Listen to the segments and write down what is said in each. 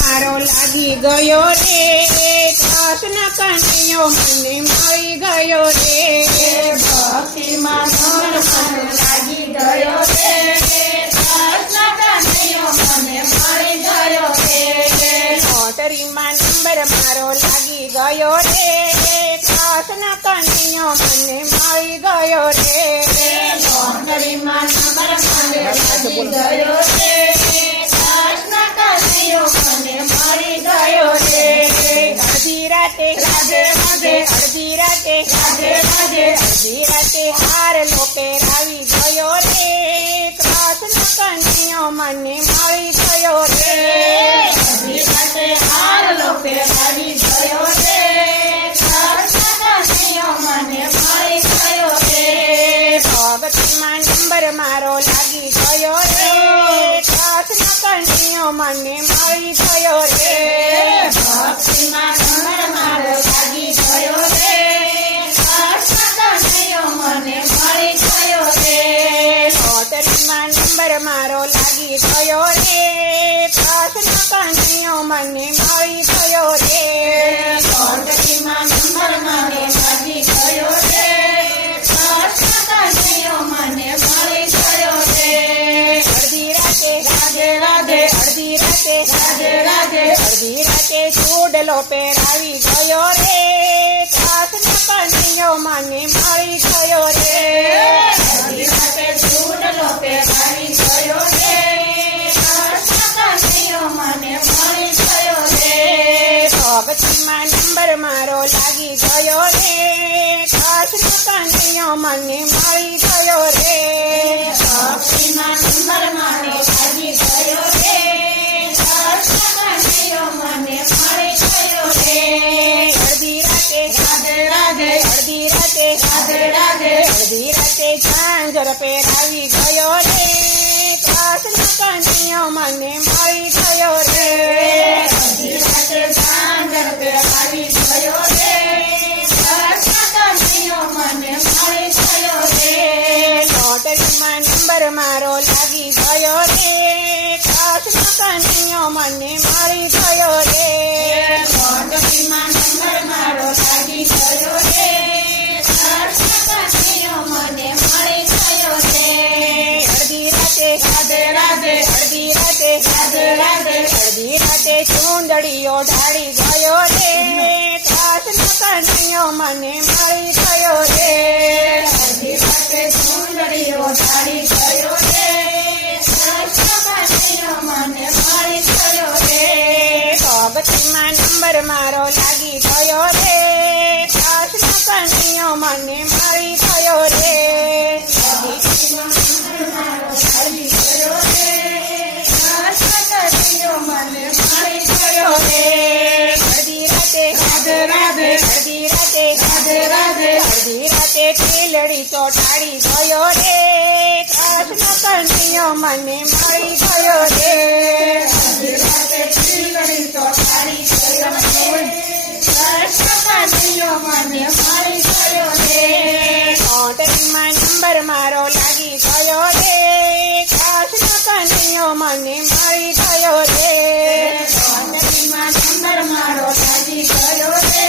મારો લાગી ગયો રે, કૃષ્ણ કનૈયો મને મળી ગયો રે, ભક્તિમાં નંબર મને લાગી ગયો રે, કૃષ્ણ કનૈયો મને મળી ગયો રે, લોટરીમાં નંબર મારો લાગી ગયો રે, કૃષ્ણ કનૈયો મને મળી ગયો રે, લોટરીમાં નંબર મને લાગી ગયો રે, કૃષ્ણ કનૈયો મને મળી ગયો રે, અડધી રાતે રાધે રાધે, અડધી રાતે રાધે રાધે, અડધી રાતે હાર લોપેરાવી ગયો રે, કૃષ્ણ કનૈયો મને મળી ગયો રે, અડધી રાતે હાર લોપેરાવી ગયો રે, કૃષ્ણ કનૈયો મને મળી ગયો રે, ભગતીમાં નંબર મારો લાગી ગયો રે, કૃષ્ણ કનૈયો મને મળી ગયો રે, ભક્તિમાં નંબર મારો લાગી ગયો રે, કૃષ્ણ કનૈયો મને મળી ગયો રે, લોટરીમાં નંબર મારો લાગી ગયો રે, કૃષ્ણ કનૈયો મને મળી ગયો રે, લોટરીમાં નંબર મારો લાગી ગયો રે, કૃષ્ણ કનૈયો મને મળી ગયો રે, અડધી રાતે રાધે રાધે, અડધી રાતે રાધે રાધે, અડધી રાતે ચૂડલો પહેરાવી ગયો રે, કૃષ્ણ કનૈયો મને મળી ગયો રે, અડધી રાતે ચૂડલો પહેરાવી ગયો રે, કૃષ્ણ કનૈયો મને મળી ગયો રે, ભગતીમાં નંબર મારો લાગી ગયો રે, કૃષ્ણ કનૈયો મને મળી ગયો રે, ભક્તિમાં નંબર મારો લાગી ગયો રે, કૃષ્ણ કનૈયો મને મળી ગયો રે, અડધી રાતે રાધે રાધે, અડધી રાતે રાધે રાધે, અડધી રાતે ઝાંઝર પહેરાવી ગયો રે, કૃષ્ણ કનૈયો મને મળી ગયો રે, અડધી રાતે ઝાંઝર પહેરાવી ગયો રે, કૃષ્ણ કનૈયો મને મળી ગયો રે, લોટરીમાં નંબર મારો લાગી ગયો રે, કૃષ્ણ કનૈયો મને મળી ગયો રે, લોટરીમાં નંબર મારો લાગી ગયો રે, કૃષ્ણ કનૈયો મને મળી ગયો રે, અડધી રાતે રાધે રાધે, અડધી રાતે રાધે રાધે, અડધી રાતે ચૂંદડીઓ ઢાળી ગયો રે, કૃષ્ણ કનૈયો મને મળી ગયો રે, અડધી રાતે ચૂંદડીઓ ઢાળી ગયો રે, કૃષ્ણ કનૈયો મને મળી ગયો રે, ભગતીમાં નંબર મારો લાગી ગયો રે, કૃષ્ણ કનૈયો મને મળી ગયો રે, ભક્તિમાં નંબર મારો લાગી ગયો રે, કૃષ્ણ કનૈયો મને મળી ગયો રે, અડધી રાતે રાધે રાધે, અડધી રાતે રાધે રાધે, અડધી રાતે ટીલડી ચોટાડી ગયો રે, કૃષ્ણ કનૈયો મને મળી ગયો રે, અડધી રાતે ચીલડી ચોટાડી ગયો રે, કૃષ્ણ કનૈયો મને મળી ગયો રે, લોટરીમાં નંબર મારો લાગી ગયો રે, કૃષ્ણ કનૈયો મને મળી ગયો રે, લોટરીમાં નંબર મારો લાગી ગયો રે,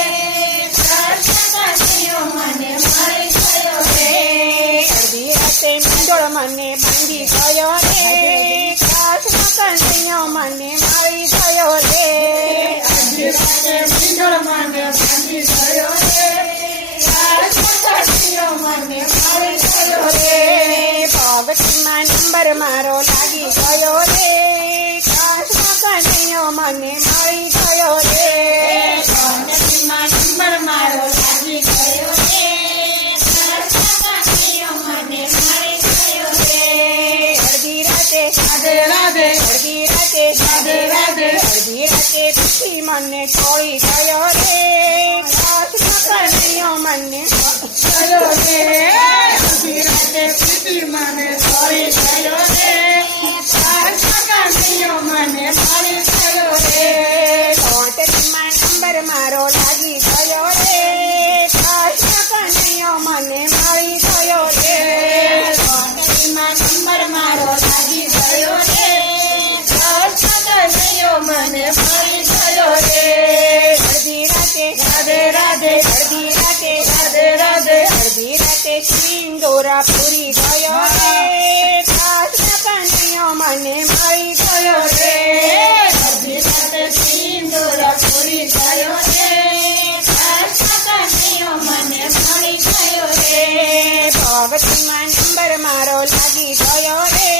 કૃષ્ણ કનૈયો મને મળી ગયો રે, અડધી રાતે મીંડોળ મને બાંધી ગયો રે, કૃષ્ણ કનૈયો મને મળી ગયો રે, અડધી રાતે મીંડળ મને બાંધી ગયો રે, કૃષ્ણ કનૈયો મને મળી ગયો રે, ભગતીમાં નંબર મારો લાગી ગયો રે, કૃષ્ણ કનૈયો મને મળી ગયો રે, લોટરીમાં નંબર મારો લાગી ગયો રે, કૃષ્ણ કનૈયો મને મળી ગયો રે, અડધી રાતે રાધે રાધે, અડધી રાતે રાધે રાધે, અડધી રાતે પીછી મને છોડી ગયો રે, કૃષ્ણ કનૈયો મને ગયો રે, અડધી રાતે પીતી મને છોડી ગયો રે, કૃષ્ણ કનૈયો મને મળી ગયો રે, લોટરીમાં નંબર મારો લાગી ગયો રે, કૃષ્ણ કનૈયો મને મળી ગયો રે, લોટરીમાં નંબર મારો લાગી ગયો રે, કૃષ્ણ કનૈયો મને સિંદૂરા પૂરી ગયો રે કૃષ્ણ કનૈયો મને મળી ગયો રે અડધી રાતે સિંદૂર પૂરી ગયો રે કૃષ્ણ કનૈયો મને મળી ગયો રે ભગતીમાં નંબર મારો લાગી ગયો રે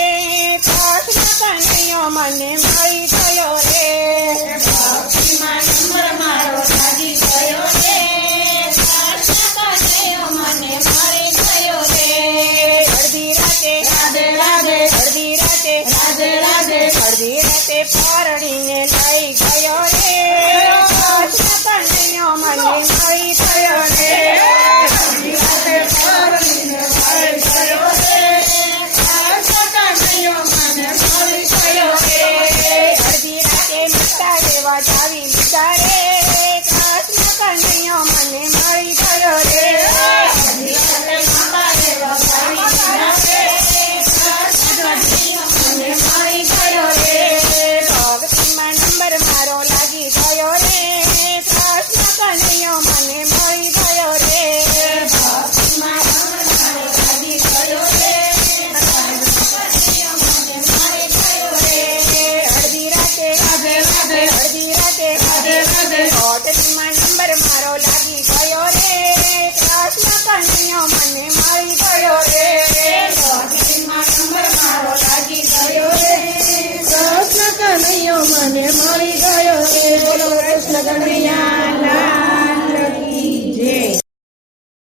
કૃષ્ણ કનૈયો મને મળી ગયો રે ભક્તિમાં નંબર મારો લાગી ગયો રે કૃષ્ણ કનૈયો મને મળી ગયો રે અડધી રાતે રાધે રાધે અડધી રાતે રાધે રાધે અડધી રાતે પરણીને લઈ ગયો રે કૃષ્ણ કનૈયો મને મળી ગયો રે અડધી રાતે પરણીને મળી ગયો રે કૃષ્ણ કનૈયો મને મળી ગયો રે અડધી રાતે માતા દેવા જાવી લીધા રે કૃષ્ણ કનૈયો મને મળી ગયો રે અડધી રાતે માતા દેવા જાવી લીધા રે કૃષ્ણ કનૈયો મને મળી ગયો રે ભક્તિમાં નંબર મારો લાગી ગયો રે કૃષ્ણ કનૈયો મને મળી ગયો રે ભક્તિમાં નંબર મારો લાગી ગયો રે કૃષ્ણ કનૈયો મને મળી ગયો રે અડધી રાતે રાધે રાધે અડધી રાતે રાધે રાધે હોટલમાં નંબર મારો લાગી ગયો રે કૃષ્ણ કનૈયો મને મળી